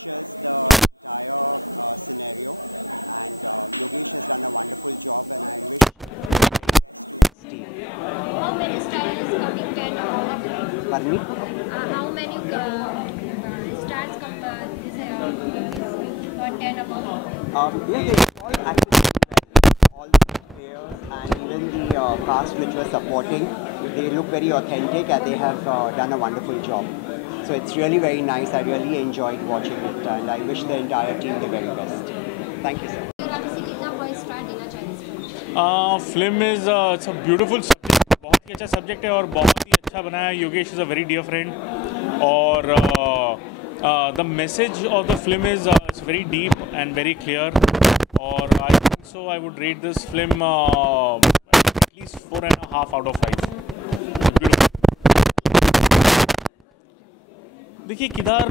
captures the entire scenario, and Yogesh has done a wonderful job, and I wish the very best to his team. How many stars coming 10 out of 10? Pardon me? How many stars come this got 10 above? Yeah, they all acted well. All the players and even the cast which was supporting, they look very authentic and they have done a wonderful job. So it's really very nice. I really enjoyed watching it, and I wish the entire team the very best. Thank you, sir. Film is it's a beautiful subject, बहुत ही अच्छा subject है और बहुत ही अच्छा बनाया है. Yogesh is a very dear friend और the message of the film is it's very deep and very clear और I think so I would rate this film at least 4.5 out of 5. Beautiful. देखिए किरदार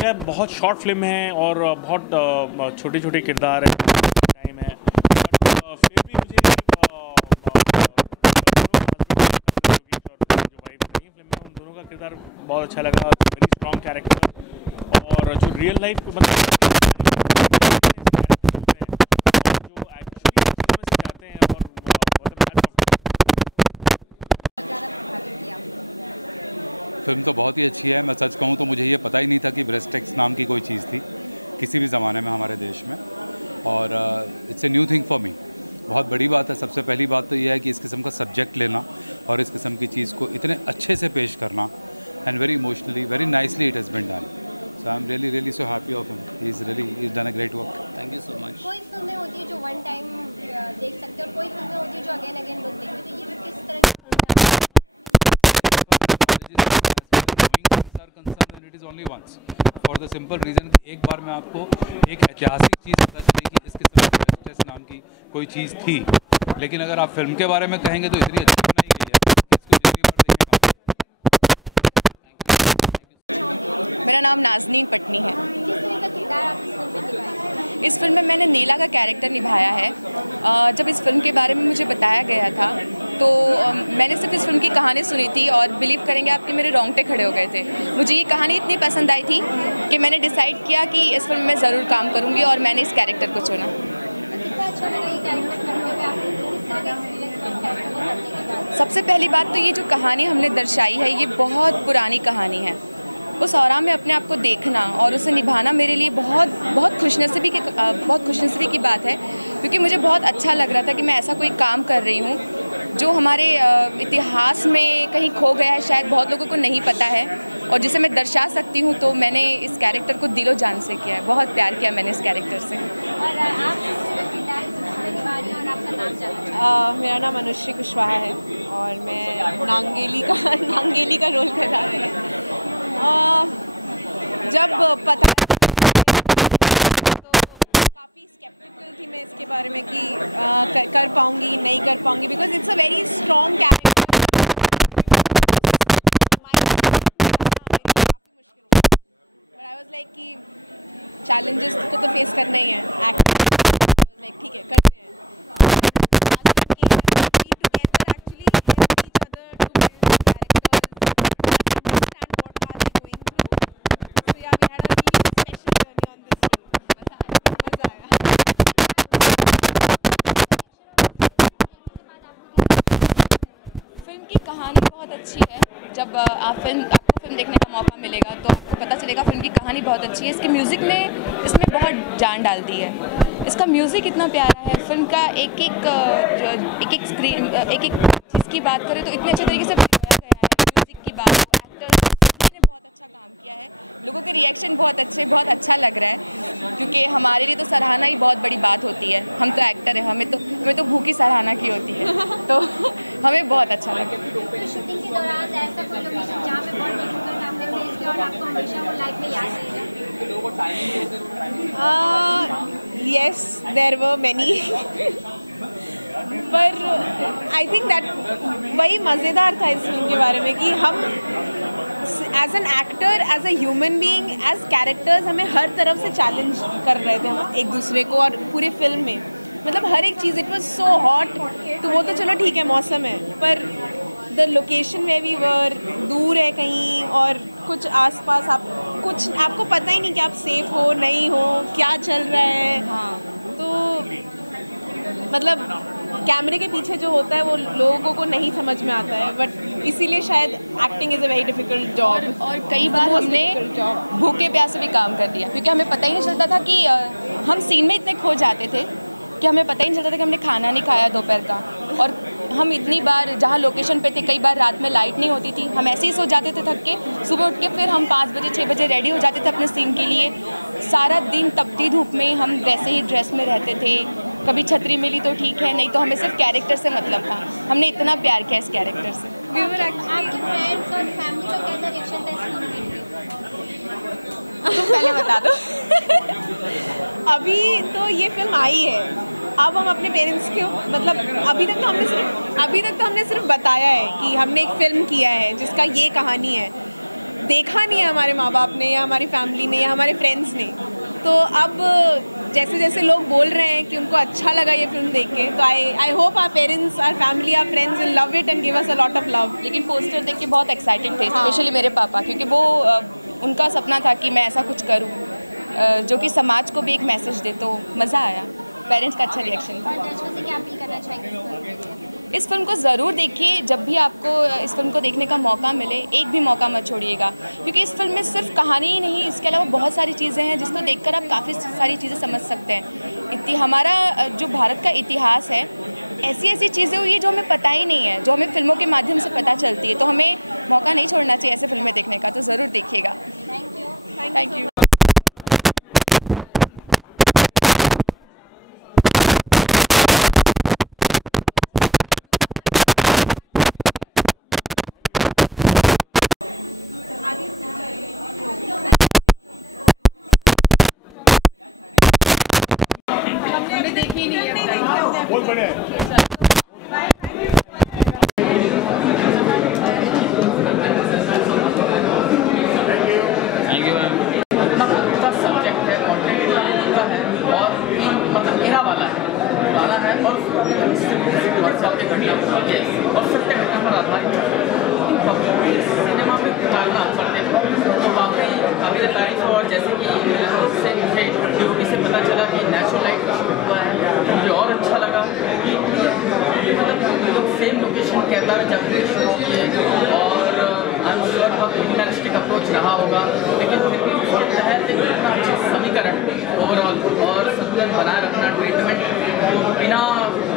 क्या बहुत शॉर्ट फिल्म है और बहुत छोटे छोटे किरदार है, टाइम है, बट फिर भी मुझे जो वाइफ रही फिल्म में उन दोनों का किरदार बहुत अच्छा लगा. वेरी स्ट्रॉन्ग कैरेक्टर और जो रियल लाइफ को मतलब जो एक्चुअली चीज़ में से जाते हैं और फिल्म तो बहुत ही अच्छी है. मैं सच कहूँ तो मुझे ये पता ही नहीं था कि ब्रेस्ट एक्स नाम की कोई चीज़ थी किसी भी ज़माने में हमारे देश में, और it's a new thing for me. बहुत बड़ी बात है. सबसे पहली बात तो ये है कि इस किस्म का सब्जेक्ट लेना और इस किस्म की चीज़ को इतने अच्छे से पेश करना, and very emotionally very nicely it has been done. So I am really so happy of him. He is done a great work. Thank you so much. कोई फिल्में होती है जो वन टाइम देख सकते हैं और कोई फिल्में होती है जो अगेन लोग देखते हैं, तो ये किस तरह की फॉर द सिंपल रीज़न कि एक बार मैं आपको एक ऐतिहासिक चीज़ पता चली कि इस किस्म की ब्रेस्ट एक्स नाम की कोई चीज़ थी, लेकिन अगर आप फिल्म के बारे में कहेंगे तो इतनी अच्छी बनाई गई है कि इसको जितनी बार देखें. मेरा नाम नाज़नीन पटनी है. किस तरह का किरदार आप इस फिल्म में निभाया? इस फिल्म में मैंने नीला का कैरेक्टर निभाया है. जब इस फिल्म के बारे में मुझे बताया गया था तो मैंने सिर्फ इस फिल्म की कहानी सुनी थी और बिलीव करेंगे आप कि मेरे रोंगटे खड़े हो गए थे. मुझे ये कहानी इतनी पसंद आई थी कि मैंने डिसाइड किया कि इस फिल्म में ज़रूर काम करूँगी और मैंने इस कैरेक्टर को चुना. कितना अच्छा लगा ये कैरेक्टर करने में आपको? किस तरह का एक्सपीरियंस था इस कैरेक्टर को करने के बाद? सबसे पहली बात तो ये जो कहानी हमने दर्शाई है ये बहुत पुरानी कहानी है. उस औरा में अपने आप को देखना और उसे निभाना मेरे लिए बहुत खुशनसीबी की बात है, क्योंकि मुझे बहुत अच्छा लग रहा था कि मैं ऐसा कोई काम कर रही हूँ जो हमारे इतिहास में कहीं खो गया है, शायद बहुत लोगों को नहीं पता है, और जिसे मैं दर्शा सकती हूँ. तो मैंने इस कैरेक्टर को दिलो जान से किया है, बहुत प्यार किया मैंने इस कैरेक्टर से. और आप किस तरह का किरदार इस फिल्म में निभा रही हैं और आपका नाम जानना चाहूँ? मेरा नाम अनुश्री कुशवाहा है और मैं नांगेली का रोल कर रहा है. जब पता तो काफ़ी स्केप्टिकल थी मैं इसके बारे में कि कर पाऊँगी नहीं कर पाऊँगी, because it's a very strong character. काफ़ी मुश्किल हुआ, बट आई वाज लाइक कि चैलेंजेस को तो फेस करना ही है. एक्टिंग लाइक ठीक है करते हैं. फिल्म की कहानी बहुत अच्छी है. जब आपको फिल्म देखने का मौका मिलेगा तो आपको पता चलेगा फिल्म की कहानी बहुत अच्छी है. इसके म्यूज़िक ने इसमें बहुत जान डाल दी है. इसका म्यूज़िक इतना प्यारा है. फिल्म का एक चीज़ की बात करें तो इतने अच्छे तरीके से बनाया गया है. म्यूज़िक की बात, एक्टर्स ने बहुत अच्छा काम किया है. लोगों के रिएक्शन बहुत अच्छे, बहुत अच्छा लग रहा है, क्योंकि हमारे लिए तो सराहना ही बहुत बड़ी बात होती है. हम तो एक्टर हैं, हमें तो भूखी सराहना की होती है, तो हमें बहुत अच्छा लगा. तो शूटिंग के दौरान ऐसा कोई लोकेशन जहाँ पे बहुत डिफिकल्ट आपने फेस किया और आपको हमेशा वो लाइफ में याद रहेगा? Yes, there were many. पर आई थिंक दैट वही मज़ेदार था इस फिल्म के बारे में कि हम as an actor, as a human being, as characters हमें हर तरफ से चैलेंज कर रहे थे हम एक दूसरे को. और पूरी फिल्म में मतलब हर एक चीज़, इट वाज सो हॉट. तो वो तो चलो ठीक है, मौसम है, पर द लोकेशन में भी वर दूर है कहीं, और कुछ आसपास आपको पता ही नहीं कि आप सेफ हो नहीं हो, क्या चल रहा है। हाँ, तो मतलब कैमरे के पीछे जो होता है वो लोगों को नहीं समझ में आता है, बट इसीलिए शायद acting is a very difficult job. और कई बार हमने भूखे प्यासे भी काम कर दिया, क्योंकि हमें पता ही नहीं चलता था कि हम सीन में इतने खो जाते थे कि हमें पता ही नहीं चलता था कि हमने खाना नहीं खाया दोपहर का। और हम इतनी बार जहाँ लोकेशन पे थे, कई बार रात में लाइट नहीं होती थी, हम ऐसे ही सो जाते थे थक के। सुबह उठ के फिर हम 5 बजे 6 बजे रेडी हो जाते थे अपने सीन के लिए। सारा दिन तपती धूप में हम वैसे ही ड्रेस में रहते थे। कभी छतरी मिली तो ठीक है, नहीं तो हमें सिर्फ कैरेक्टर से मतलब था। हमने इतना प्यार किया इस कैरेक्टर से। आपके फ्रेंड्स और फैमिली का कैसा रिएक्शन था इस फिल्म के लिए? तुम पहले बता दो। अभी तो ये फिल्म आई है, अब हम अपने पेरेंट्स को मतलब अभी तक तो हमने सिर्फ बताया है कि हमने एक फ़िल्म किया है जिसका ये कहानी है। देखा नहीं है हमारे माँ बाप ने या हमारी फैमिली ने या हमारे फ्रेंड्स ने। तो अब जैसे जैसे लोग बोल रहे हैं कि उनको अच्छा लगा ये फिल्म देख के, तो I hope our parents, our family, our friends will love it and give us a lot of love. लेकिन पोस्टर देख के बहुत एक्साइटेड थे, हाँ। स्पेशली मेरे पापा, क्योंकि वो उनका सपना था कि मैं ऐसा कुछ करूं जो कि समाज को भी एक मैसेज दे। तो मज़ा आया, पेरेंट्स का अच्छा रिएक्शन था। और दर्शकों से क्या अपील करना चाहेंगे इस फिल्म के लिए? इस फिल्म को ज़रूर देखिए, जब भी आपको इस फिल्म को देखने का मौका मिले, एक भी मौका मत छोड़िएगा, क्योंकि इस फिल्म में सिर्फ कहानी ही नहीं, इसके अलावा बहुत सारी चीज़ें हैं जिसको देखकर आप काफ़ी सारी चीज़ें समझ सकते हैं। हमारा जो भारत का इतिहास है, ऐसी ऐसी चीज़ें हुई है जो हमें पता ही नहीं है, जो हमें फिल्मों के माध्यम से पता चलती है। तो हमें मौका नहीं छोड़ना चाहिए ऐसे फिल्में देखने का, तो ज़रूर देखिएगा। Thank you. हमने देखी ही नहीं है। बहुत बढ़िया है। उसका सब्जेक्ट है, कंटेंट का है, और मतलब एरा वाला है और सत्य घटना और सत्य घटना पर आधारित सिनेमा में उतारना पड़ते तो वाकई काबिल तारीफ। और जैसे कि उससे मुझे DOP से पता चला कि नेचुरल लाइट का शूट हुआ है, मुझे और अच्छा लगा कि मतलब सेम लोकेशन केरला में जब शूट किए, और आई एम श्योर बहुत रियलिस्टिक अप्रोच रहा होगा, लेकिन फिर भी उसके तहत एक इतना अच्छा समीकरण ओवरऑल और संतुलन बनाए रखना, ट्रीटमेंट बिना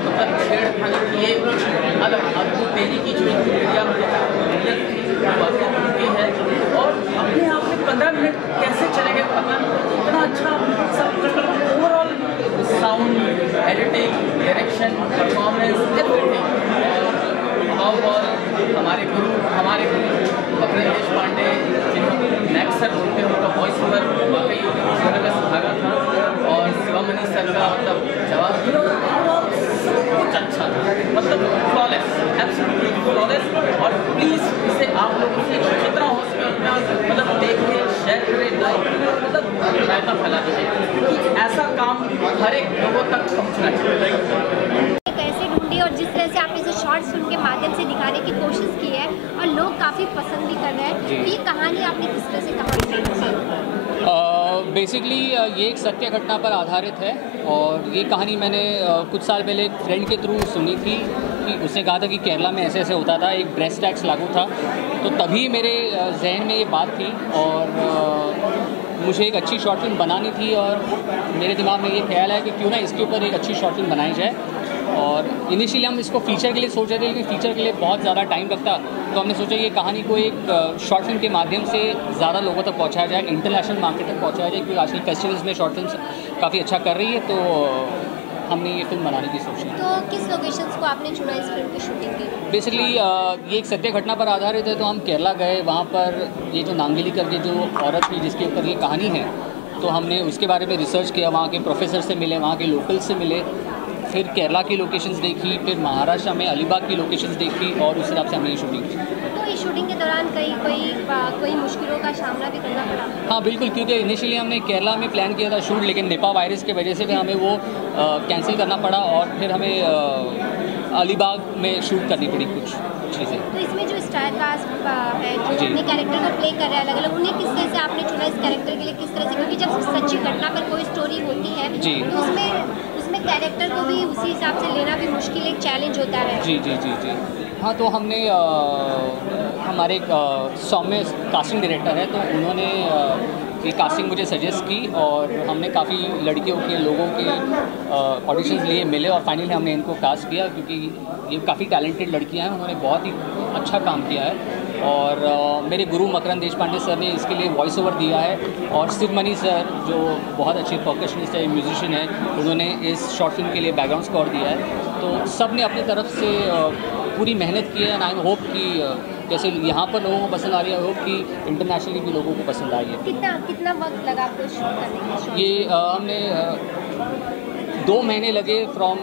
मतलब छेड़खानी किए अलग अद्भुत देने की जो प्रक्रिया वास्तव है, और अपने आप में 15 मिनट कैसे चले गए पता नहीं, इतना अच्छा overall sound, editing, direction, performance, everything. और हमारे गुरु कपिल देशपांडे, जिनको नेक्सर बोलते हैं, उनका वॉइस ओवर वाकई जबरदस्त लगा था, और शिवामणि सर का मतलब जवाब कुछ अच्छा था, मतलब फ्लॉलेस, एब्सोल्युटली फ्लॉलेस। और प्लीज़ इसे आप लोगों से जितना हो सके उतना मतलब देखिए, शेयर करें, लाइक करें, मतलब रायता फैला दीजिए, क्योंकि ऐसा काम हर एक लोगों तक पहुँचना चाहिए। कैसे ढूंढी और जिस तरह से आपने इसे शॉर्ट फिल्म के माध्यम से दिखाने की कोशिश की है और लोग काफ़ी पसंद भी कर रहे हैं, तो ये कहानी आपने किस तरह से कहा? बेसिकली ये एक सत्य घटना पर आधारित है, और ये कहानी मैंने कुछ साल पहले एक फ्रेंड के थ्रू सुनी थी कि उसने कहा था कि केरला में ऐसे ऐसे होता था, एक ड्रेस टैक्स लागू था, तो तभी मेरे जहन में ये बात थी, और मुझे एक अच्छी शॉर्ट फिल्म बनानी थी, और मेरे दिमाग में ये ख्याल है कि क्यों ना इसके ऊपर एक अच्छी शॉर्ट फिल्म बनाई जाए। और इनिशियली हम इसको फीचर के लिए सोच रहे थे, लेकिन फीचर के लिए बहुत ज़्यादा टाइम लगता, तो हमने सोचा ये कहानी को एक शॉर्ट फिल्म के माध्यम से ज़्यादा लोगों तक पहुंचाया जाए, इंटरनेशनल मार्केट तक पहुंचाया जाए, क्योंकि आजकल फेस्टिवल्स में शॉर्ट फिल्म काफ़ी अच्छा कर रही है, तो हमने ये फिल्म बनाने की सोची। तो किस लोकेशंस को आपने चुना इस फिल्म की शूटिंग के लिए? बेसिकली ये एक सत्य घटना पर आधारित है, तो हम केरला गए, वहाँ पर ये जो नांगेली करके जो औरत थी जिसके ऊपर ये कहानी है, तो हमने उसके बारे में रिसर्च किया, वहाँ के प्रोफेसर से मिले, वहाँ के लोकल से मिले, फिर केरला की लोकेशंस देखी, फिर महाराष्ट्र में अलीबाग की लोकेशंस देखी, और उस हिसाब से हमने शूटिंग की। तो इस शूटिंग के दौरान कोई मुश्किलों का सामना भी करना पड़ा? हाँ बिल्कुल, क्योंकि इनिशियली हमने केरला में प्लान किया था शूट, लेकिन निपा वायरस की वजह से फिर हमें वो कैंसिल करना पड़ा और फिर हमें अलीबाग में शूट करनी पड़ी कुछ चीज़ें। तो इसमें जो स्टार कास्ट है जो अपने कैरेक्टर को प्ले कर रहे हैं अलग अलग, उन्हें किस तरह से आपने चुना इस कैरेक्टर के लिए, किस तरह से, क्योंकि जब सच्ची घटना पर कोई स्टोरी होती है तो उसमें कैरेक्टर को भी उसी हिसाब से लेना भी मुश्किल, एक चैलेंज होता है। जी जी जी जी हाँ, तो हमने हमारे सौम्य कास्टिंग डायरेक्टर है, तो उन्होंने ये कास्टिंग मुझे सजेस्ट की और हमने काफ़ी लड़कियों के लोगों के ऑडिशंस लिए मिले और फाइनली हमने इनको कास्ट किया, क्योंकि ये काफ़ी टैलेंटेड लड़कियां हैं, उन्होंने बहुत ही अच्छा काम किया है। और मेरे गुरु मकरंद देशपांडे सर ने इसके लिए वॉइस ओवर दिया है और शिवमणि सर जो बहुत अच्छे परकशनिस्ट है, म्यूजिशियन है, उन्होंने इस शॉर्ट फिल्म के लिए बैकग्राउंड स्कोर दिया है। तो सब ने अपनी तरफ से पूरी मेहनत की है एंड आई होप कि जैसे यहाँ पर लोगों को पसंद आ रही है, आई होप कि इंटरनेशनली भी लोगों को पसंद आई है। कितना वक्त लगा आपको शूट करने के लिए? ये हमने 2 महीने लगे from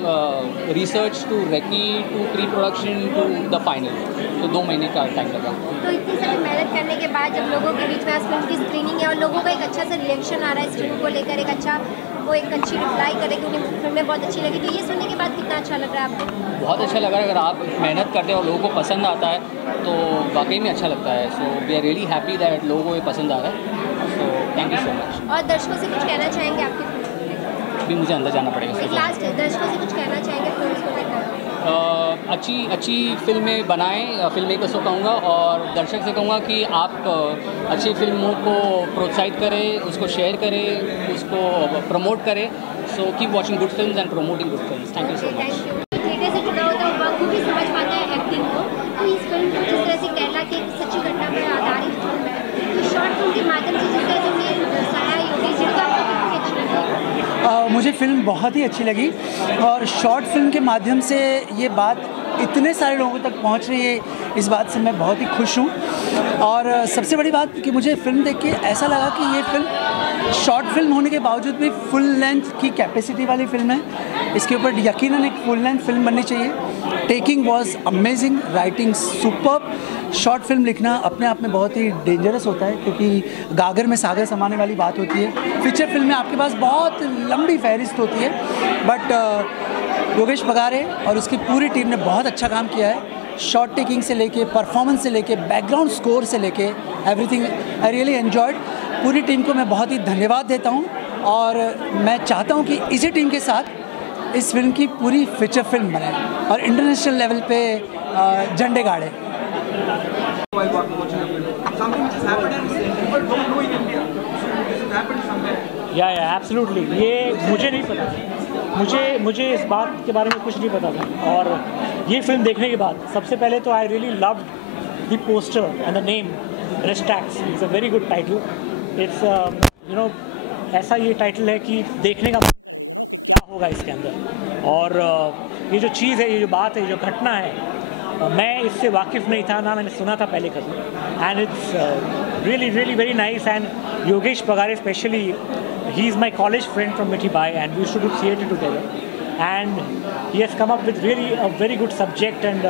research to recce to pre production to the final, तो 2 महीने का टाइम लगा। तो इतनी सारी मेहनत करने के बाद जब लोगों के बीच में आज फिल्म की स्क्रीनिंग है और लोगों का एक अच्छा सा रिएक्शन आ रहा है इस फिल्म को लेकर, एक अच्छी रिप्लाई करे कि उन्हें फिल्में बहुत अच्छी लगी, तो ये सुनने के बाद कितना अच्छा लग रहा है आपको? बहुत अच्छा लगा। अगर आप मेहनत करते हैं और लोगों को पसंद आता है तो वाकई में अच्छा लगता है। So we are really happy that लोगों को ये पसंद आ रहा है। So thank you so much. और दर्शकों से कुछ कहना चाहेंगे आपकी फिल्म? अभी मुझे अंदर जाना पड़ेगा। एक लास्ट है, दर्शकों से कुछ कहना चाहेंगे फिल्म को लेकर? अच्छी फिल्में बनाएं, फिल्म मेकर्स को कहूँगा, और दर्शक से कहूँगा कि आप अच्छी फिल्मों को प्रोत्साहित करें, उसको शेयर करें, उसको प्रमोट करें। So keep watching good films and promoting good films. Thank you so much. Theatre से जुड़ा होता है वो भी समझ पाता है एक्टिंग को, तो इस फिल्म को जिस तरह से केरला की सच्ची घटना पर आधारित फिल्म है, तो शॉर्ट फिल्म के माध्यम से जिस तरह से उन्हें दर्शाया योगेश जी को आपको कितनी अच्छी लगी? मुझे फ़िल्म बहुत ही अच्छी लगी और शॉर्ट फिल्म के माध्यम से ये बात इतने सारे लोगों तक पहुंच रही है, इस बात से मैं बहुत ही खुश हूँ। और सबसे बड़ी बात कि मुझे फ़िल्म देख के ऐसा लगा कि ये फ़िल्म शॉर्ट फिल्म होने के बावजूद भी फुल लेंथ की कैपेसिटी वाली फ़िल्म है। इसके ऊपर यकीनन एक फुल लेंथ फिल्म बननी चाहिए। Taking was amazing, writing superb. Short film लिखना अपने आप में बहुत ही डेंजरस होता है, क्योंकि गागर में सागर समाने वाली बात होती है। फीचर फिल्म में आपके पास बहुत लंबी फहरिस्त होती है, बट योगेश पगारे और उसकी पूरी टीम ने बहुत अच्छा काम किया है। शॉट टेकिंग से लेके, परफॉर्मेंस से लेके, बैकग्राउंड स्कोर से लेके, एवरीथिंग आई रियली एन्जॉयड। पूरी टीम को मैं बहुत ही धन्यवाद देता हूँ और मैं चाहता हूँ कि इसी टीम के साथ इस फिल्म की पूरी फीचर फिल्म बने और इंटरनेशनल लेवल पे झंडे गाड़े। या एब्सोल्युटली, ये मुझे नहीं पता, मुझे इस बात के बारे में कुछ नहीं पता था। और ये फिल्म देखने के बाद सबसे पहले तो I really loved the poster and the name रेस्टैक्स। It's a very good title. It's ऐसा ये टाइटल है कि देखने का मन करे कि क्या होगा इसके अंदर। और ये जो चीज़ है, ये जो बात है, ये जो घटना है, मैं इससे वाकिफ़ नहीं था, ना मैंने सुना था पहले कभी। And it's really really very nice. And Yogesh Pagare specially, he is my college friend from Mithibai and we used to do theatre together, and he has come up with really a very good subject and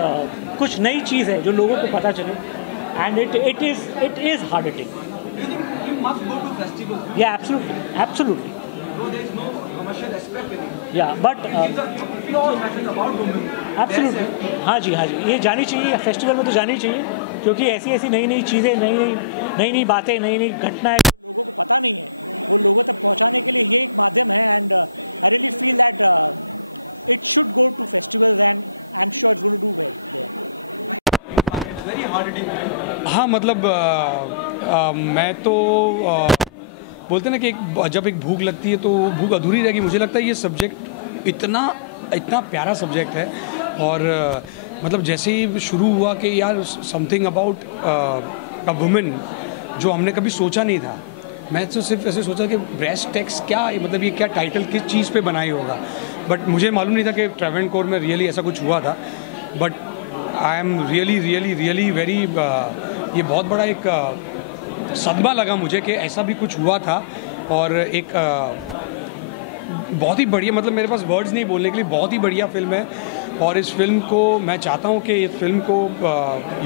कुछ नई चीज़ है जो लोगों को पता चले, and it is hard hitting. You think you must go to festivals? Yeah, absolutely. No, there is no commercial aspect in it. Yeah, but it's a pure message about women. Absolutely. हाँ जी, ये जानी चाहिए, festival में तो जानी चाहिए, क्योंकि ऐसी नई चीज़ें, नई बातें, नई घटनाएं जो लोगों को पता नहीं है, वो लोगों तक पहुंचाने के लिए ये एक माध्यम है। And I really feel that it should go to festivals and I am sure it's going to do well there. हाँ, मतलब मैं तो बोलते ना कि जब एक भूख लगती है तो भूख अधूरी रहेगी। मुझे लगता है ये सब्जेक्ट इतना प्यारा सब्जेक्ट है और मतलब जैसे ही शुरू हुआ कि यार समथिंग अबाउट अ वुमेन, जो हमने कभी सोचा नहीं था। मैं तो सिर्फ ऐसे सोचा कि ब्रेस्ट टेक्स क्या, मतलब ये क्या टाइटल किस चीज़ पे बनाई होगा, बट मुझे मालूम नहीं था कि ट्रेवेंकोर में रियली ऐसा कुछ हुआ था। But I am really very, ये बहुत बड़ा एक सदमा लगा मुझे कि ऐसा भी कुछ हुआ था। और एक बहुत ही बढ़िया, मतलब मेरे पास वर्ड्स नहीं बोलने के लिए, बहुत ही बढ़िया फिल्म है। और इस फिल्म को मैं चाहता हूँ कि इस फिल्म को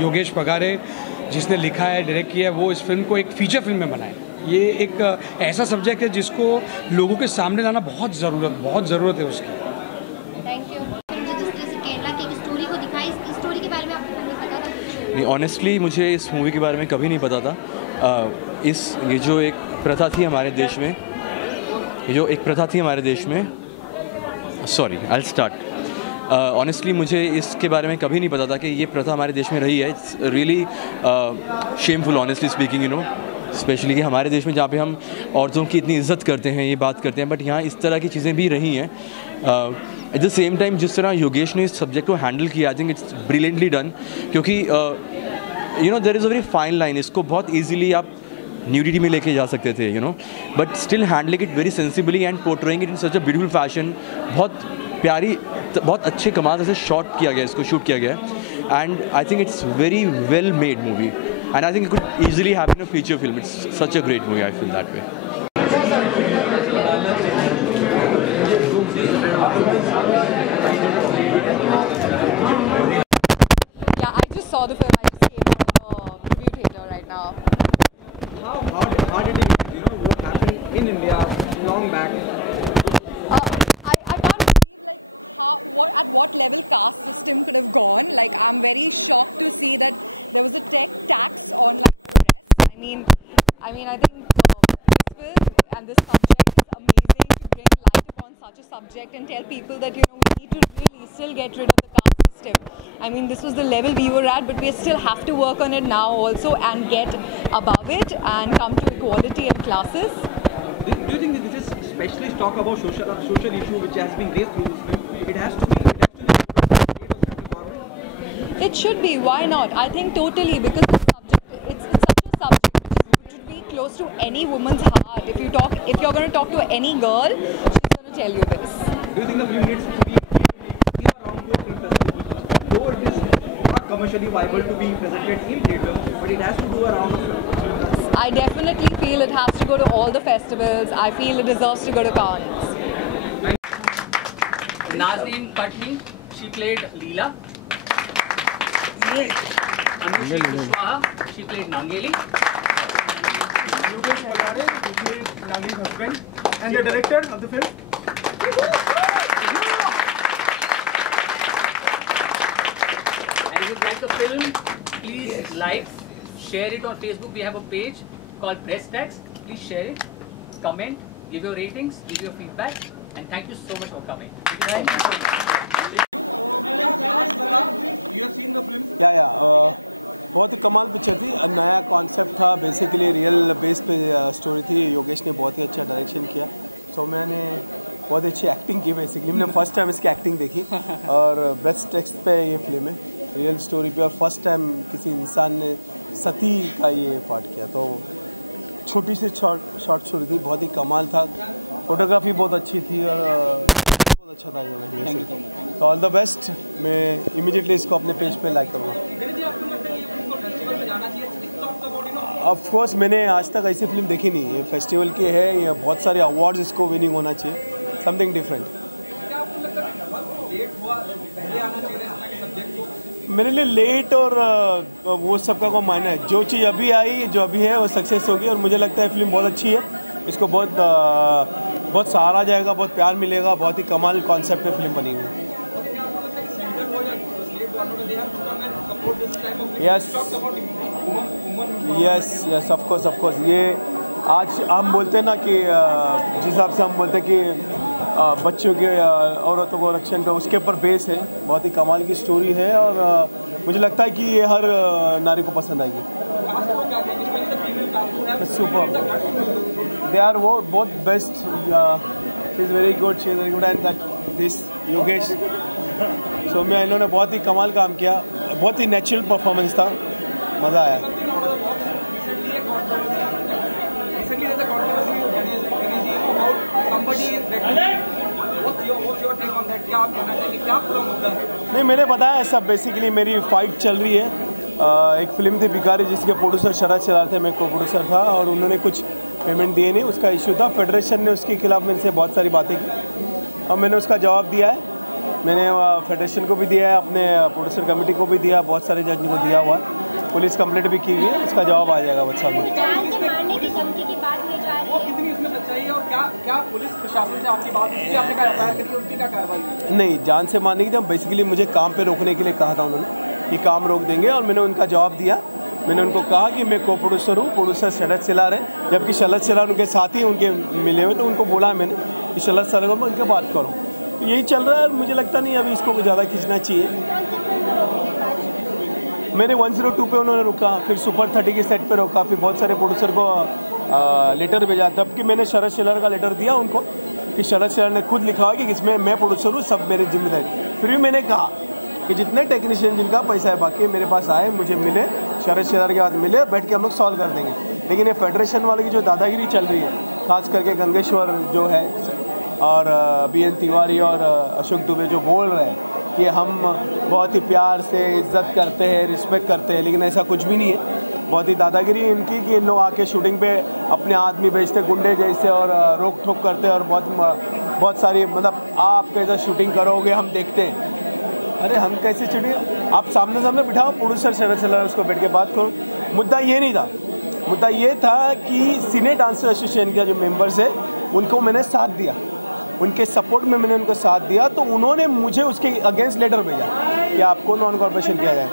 योगेश पगारे जिसने लिखा है, डायरेक्ट किया है, वो इस फिल्म को एक फीचर फिल्म में बनाए। ये एक ऐसा सब्जेक्ट है जिसको लोगों के सामने लाना बहुत ज़रूरत है उसकी। Thank you. जिस तरह से केरला की स्टोरी को दिखाई, इस स्टोरी के बारे में आपको पहले पता था? नहीं, ऑनेस्टली मुझे इस मूवी के बारे में कभी नहीं पता था। ये जो एक प्रथा थी हमारे देश में, sorry I will start. Honestly मुझे इसके बारे में कभी नहीं पता था कि ये प्रथा हमारे देश में रही है। It's really shameful honestly speaking, you know, specially कि हमारे देश में जहाँ पे हम औरतों की इतनी इज्जत करते हैं, ये बात करते हैं, बट यहाँ इस तरह की चीज़ें भी रही हैं। एट द सेम टाइम जिस तरह योगेश ने इस सब्जेक्ट को हैंडल किया, I think it's brilliantly done, क्योंकि you know there is a very fine line. इसको बहुत ईजिली आप न्यूडिटी में लेके जा सकते थे, you know, but still handling it very sensibly and portraying it in such a beautiful fashion. बहुत प्यारी, बहुत अच्छे कमाल से शूट किया गया है and I think it's very well made movie and I think it could easily have in a feature film. It's such a great movie, I feel that way. Yeah, I just saw the film. I just came out of the preview theater right now. How did it, you know, what happened in India long back? I can't believe like at what level caste system could have gone. Like I'm very shocked to see that there was a tax on like dress. I mean I think this film and this subject is amazing to bring light upon such a subject and tell people that, you know, we need to really still get rid of the caste system. I mean, this was the level we were at, but we still have to work on it now also and get above it and come to equality and classes. Do you think that this is specialist talk about social issue which has been raised through this film? It has to be state or central government? It should be. Why not? I think totally, because this subject, it's such a subject which should be close to any woman's heart. If you're going to talk to any girl, she's going to tell you this. Do you think the film needs to be around both film festivals? Though it is not commercially viable to be presented in theatre, but it has to go around the film. I definitely feel it has to go to all the festivals. I feel it deserves to go to Cannes. Nazneen Patni, she played Leela. Anushka Kushwaha, she played Nangeli. Yogesh Pagare, who played Nangeli's husband, and the director of the film. And if you like the film, please like, share it on Facebook. We have a page called Press Tax. Please share it, comment, give your ratings, give your feedback, and thank you so much for coming. Thank you so much. You have seen the film? Yeah. बहुत ही कमाल picture थी, नया concept था, basically real base पे story थी। योगेश ने बहुत ही अच्छा डायरेक्शन किया, सौम्या ने बहुत अच्छी एक्टिंग की। बेसिकली मैंने फर्स्ट टाइम इसकी एक्टिंग देखी और बेस्ट टेक्स्ट पे ये फिल्म है, रियल स्टोरी पे, और फर्स्ट टाइम किसी इंसान ने सती का ये पार्ट किया। तो छोटी सी शॉर्ट स्टोरी थी, बहुत ही कमाल था, फोटोग्राफी बहुत अच्छी थी और बहुत अच्छा था ये। तो ऑल द बेस्ट। मैं इमीडिएटली इसको अपने पेज पे लाइक करूँगा। ऑफ कोर्स मैंने आज तक ऐसी फिल्म देखी नहीं, ये फेस्टिवल की है, ये बहुत सारे अवार्ड्स इसको विनिंग होना चाहिए, समथिंग डिफरेंट। मेरे लिए लेट और वो सब का मायना है, जो चीज़ अभी आई, जो अभी है वो सक्सेस होगी, और मुझे लगता है फिल्म बहुत अच्छी है, इसको बहुत सहारा जाएगा, बहुत प्यार मिलेगा, बहुत ही कमाल कॉन्सेप्ट पे फिल्म बनी हुई। Yes of course. ये आज हम बोलते हैं ना कि जिस हिसाब से हम बोलते हैं कि बच्चों के औरतों को रक्षण पे, उसके ऊपर बेस है, बहुत ही कमाल की स्टोरी है, और मुझे लगता है कि ये हर नारी को पसंद आएगी। सुपर, दे आर वो बहुत best, she is very good and that this Yogesh Saumya, इन्होंने बहुत ही कमाल काम किया, बहुत ही नेचुरल परफॉर्मेंस था, मज़ा आया। नहीं, मैंने बताया सब, बेसिकली मेरी फ़ाइट चल रही है। एक फ़िल्म थी भिखारी जिसके प्रोड्यूसर शरद चला थे, मैं को प्रोड्यूसर था, और उन्होंने कुछ पेमेंट दिए नहीं, उसका इशू था। फेडरेशन ने उसके खिलाफ मेरे से बहुत सारी बातें की और मैंने उसका जवाब दिया है, मैंने फेडरेशन को भी दिया है, अपने प्रोड्यूसर कमेटी को भी दिया, बहुत सारे जज को दिया हुआ है, पुलिस कंप्लेंट भी की हुई है, इसका जवाब आ जाएगा बहुत सामने। कितनी इसमें सच्चाई है और क्या पुलिस प्रशासन से आपकी बात हुई, आपने क्या एफआईआर करी, उनकी क्या कार्रवाई? नहीं, जान से मारने की, जब बेसिकली मुझे काम पे रोकने के लिए कहा था उन्होंने कि काम रोक देंगे, और मैंने उनका जवाब दिया। मैंने उनको कहा कि मैं को प्रोड्यूसर हूँ, प्रोड्यूसर शरद सिलार है, जबकि शरद सिलार उनके साथ ही उनके मिले हुए, तो उनको बोला मैंने कि शरद सिलार को मैं उनसे बात करूँ। तो यही चल रहा है, मुझे लगता नहीं अभी इसको ज़्यादा खींचना चाहिए। मैंने 102 पे उन्होंने रुका, फिर सुपर 30 के सेट पे रोका, फिर बहुत सारे प्रोड्यूसर को लेटर भेजा, तब कि मैंने शरद सिलार का लेटर दिया उनको कि शरद सिलार ने खुद लिखा कि इसमें मैं प्रोड्यूसर हूँ, सब मेरी जिम्मेदारी। फिर भी मैंने कहा कि जितने टेक्नीशियन जिनका पैसा है बाकी मेरे पास आए, मुझे मिले, शरद सिलार के बाद मिले, बैठ के हम लोग सॉल्व कर देंगे। लेकिन ये फेडरेशन वाले की जो दादागिरी चल रही है, खास करके गंगेश्वर जो है और BN तिवारी और अशोक दुबे जो बोल रहे हैं कि हम बहुत ही प्यार से इज्जत करते हैं, रिस्पेक्ट करते हैं, लेकिन ऐसा कुछ भी नहीं है। बहुत ही दादागिरी इनकी कि इन लोग आके शूटिंग पे अपने आदमी भेजते गुंडे जैसे, और रोक ठोक करते हैं, और बहुत सारी मतलब आप कैसा शूटिंग करोगे हम देखते हैं। अरे हम कैसे शूटिंग, आप सामने सामने बिठाओ, प्रोड्यूसर शरद सिलार उसको बैठ के बात करो। मुद्दा ये नहीं था, मुद्दा ये था कि सिने डांसर एसोसिएशन का जो मेंबर्स है उनको मैंने साथ दिया, उनके सपोर्ट में मैंने उनको साथ दिया, तो उन्होंने मुझे उसके अगेंस्ट लेटर भेजा कि आपको नॉन कॉर्पोरेशन किया जाए।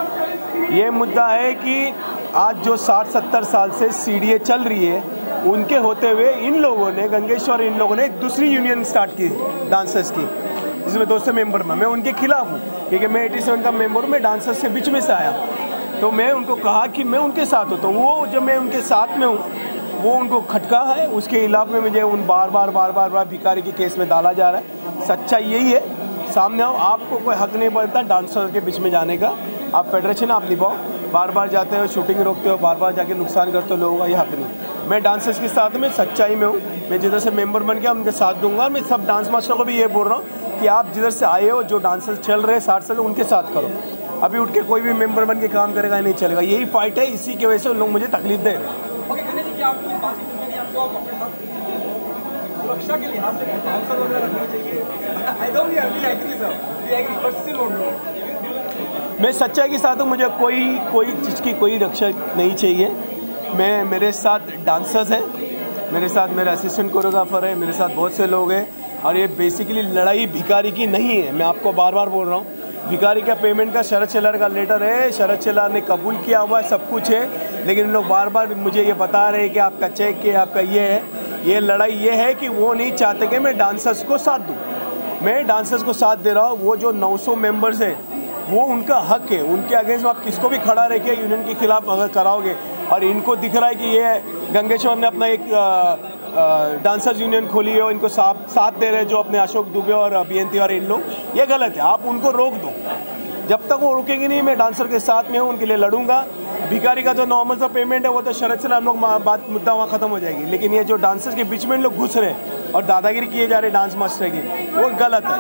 ये मुद्दा है कि आज जो 60-70 साल से CDA चल रही है, उनके होते हुए इन लोगों ने, गंगेश्वर इन लोगों ने एक दूसरी यूनियन स्टार्ट की डांसर्स की, जिसमें 200 मेंबर में, मैं उनके खिलाफ हूँ क्योंकि मैं 87 का मेंबर हूँ, मैं डांसर्स के बीच में से आया। तो मैं उनको कहा कि मैं उनके साथ हूँ, तो वो जब मैं उनके साथ में हूँ, वो उनको खटका है, उसके खिलाफ में मुझे उन बार बार भिखारी के केस में डाला जा रहा है। सच्चाई यही है, सामने आओ, आपको कोई हक नहीं बनता डांसर के बीच में जाने का। आप फेडरेशन आप निभाओ, बार बार जाते हो, शूटिंग रोकते हो, बार बार जाके नुकसान करते हो लोगों का, ये हक नहीं। मैं डांसर्स के साथ में सच्चाई में हूँ, मैं जिधर से मेंबर बन गया उनके साथ दूंगा। मैं सब डांस मास्टर को भी ये बोल रहा हूँ कि आप जिधर से आए हो, जो डांसर्स चल रहे हैं 60 साल, उनके साथ करो। अभी उठ के कोई भी मेंबर बन के काम करेगा नहीं चलेगा, यही फाइट है, इसी की वजह से उन लोग मुझे तकलीफ दे रहे हैं। सुरक्षा के लिहाज से बाउंसर वगैरह रखना चाहिए। I don't agree sir, we agree but still don't. मैं सच्चाई के साथ हूँ, मुझे कोई चीज़ की कोई रक्षा नहीं चाहिए। मेरे साथ डांसर्स हैं, मेरे साथ मेरा असिस्टेंट कोरियोग्राफर है, मेरे साथ बहुत से लोग हैं, और ये बेसिकली लड़ाई भिखारी की नहीं है। मैं आपको बार बार बोल रहा हूँ, भिखारी का पेमेंट का शरद सिलार का लेटर है, शरद सिलार ने कबूल किया हुआ है, सब कुछ है, लेकिन इन लोग बार बार मुझे ये बता रहे हैं कि आपका चेक है, आपका ये है। ये लड़ाई ये है कि वो नहीं चाहते कि मैं डांसर्स को साथ दूँ। मैं डांसर्स को साथ दे रहा हूँ, वो जो 900 मेंबर्स हैं वो उनका हक है, उनके अगेंस्ट आप किसको भी खड़ा रह के यूनियन के खिलाफ अगर कराओगे, और इनको दिख रहा है कि ये गंगेश्वर ने अपना एक डांसर्स यूनियन खोली है और इनको साथ दे रहे हैं जो अपने अशोक दुबे और BN तिवारी, इन लोग, ये गलत है। आप उनको रोक दो, जब तक वो रुकेंगे नहीं, मैं डांसर के साथ में हूँ, उनके लिए लड़ूंगा। भिखारी का जो नॉर्मल सा पेमेंट है वो तो शरद सिलार लोग बात मुद्दा वहाँ ख़त्म हो जाएगी, लेकिन ये जो डांसर्स के बीच में इन लोग घुस रहे हैं और दादागिरी किए जा रहे डांस मास्टर की, वो गलत है।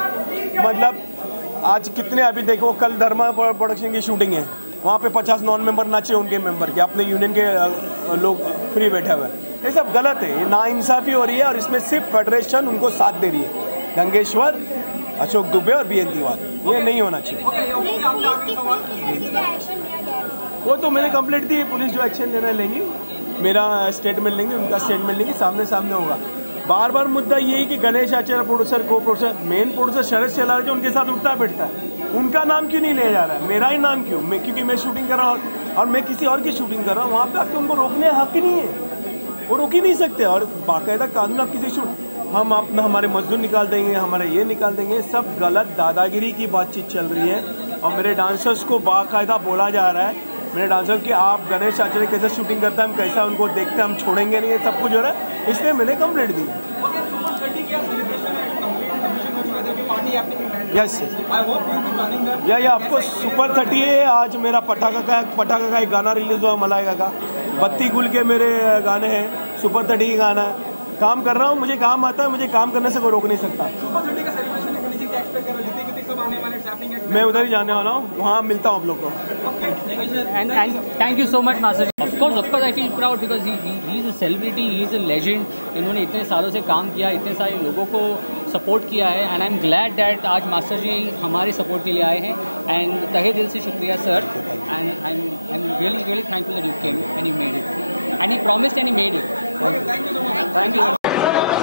मतलब आज कितने, अभी देखो कल धर्मा प्रोडक्शन की शूटिंग है, वहाँ पे 50 नॉन मेंबर नाचे उनके मेंबर के, अपने यूनियन के लोग फ्री बैठे हुए हैं। ये सब गलत है, ये नाइंसाफ़ी हो रही है, और इसमें सिर्फ फेडरेशन उनको साथ दे रही है, गंगेश्वर, अशोक दुबे और BN तिवारी। ये नहीं होना चाहिए। वो तो मैंने कंप्लेंट दी, पुलिस जो एक्शन लेना लेंगी, मेरा स्टेटमेंट लेंगे, उनका स्टेटमेंट लेंगे, सामने सामने होगा। बार बार मुद्दा यही कि गणेश आचार्य प्रोड्यूसर, को प्रोड्यूसर, मेन प्रोड्यूसर शरद सिलार जो उनके साथ उठता बैठता है, उनका नाम क्यों नहीं लिया जा रहा है, मेरा ही नाम क्यों? क्योंकि मैं शूटिंग कर रहा हूँ और मैं किसी और की शूटिंग कर रहा हूँ, वहाँ पे आके उनको रोकने हक ही नहीं है, वो रोक ही नहीं सकते। और बाकायदा कानून आप किसी हम अपना हमारे मजदूर निकाल देंगे, हमारे ये निकाल देंगे, सब गलत दादागिरी की बातचीत चल रही है। और मेरे डांसर्स को बाकायदा बोला जा रहा है, मेरे डांसर कि आप गणेश आचार्य कैसे शूटिंग करते हैं, हम कैसा उनको देखते हैं, हम छोड़ेंगे नहीं, ये सब कुछ हो रहा है, इसलिए मैंने कंप्लेंट दी। यस या आपको सुपर 30 है। आज मेरा पटाखा का एक गाना रिलीज़ हुआ, मलाइका का, बत्ती गुल के मेरे गाने हैं, सुपर 30 का गाना है, काम कर रहा हूँ, मुझे काम आता है, मुझे काम करने से कोई रोक नहीं सकता। मैं उधर ही जाने वाला हूँ, वहाँ मिलता हूँ आप लोग को। Thank you so much master. Of course I feel proud because he is a celebrity, he is a legend. इन्होंने इतने सालों से काम किया, इतने सारे लोगों को सपोर्ट किया है, and I am glad that आज मास्टर जी हमारे सपोर्ट के लिए आए हैं, एंड तहे दिल से शुक्रिया sir, and I am really thankful that you came and you made it, and he promised and he made it. Thank you.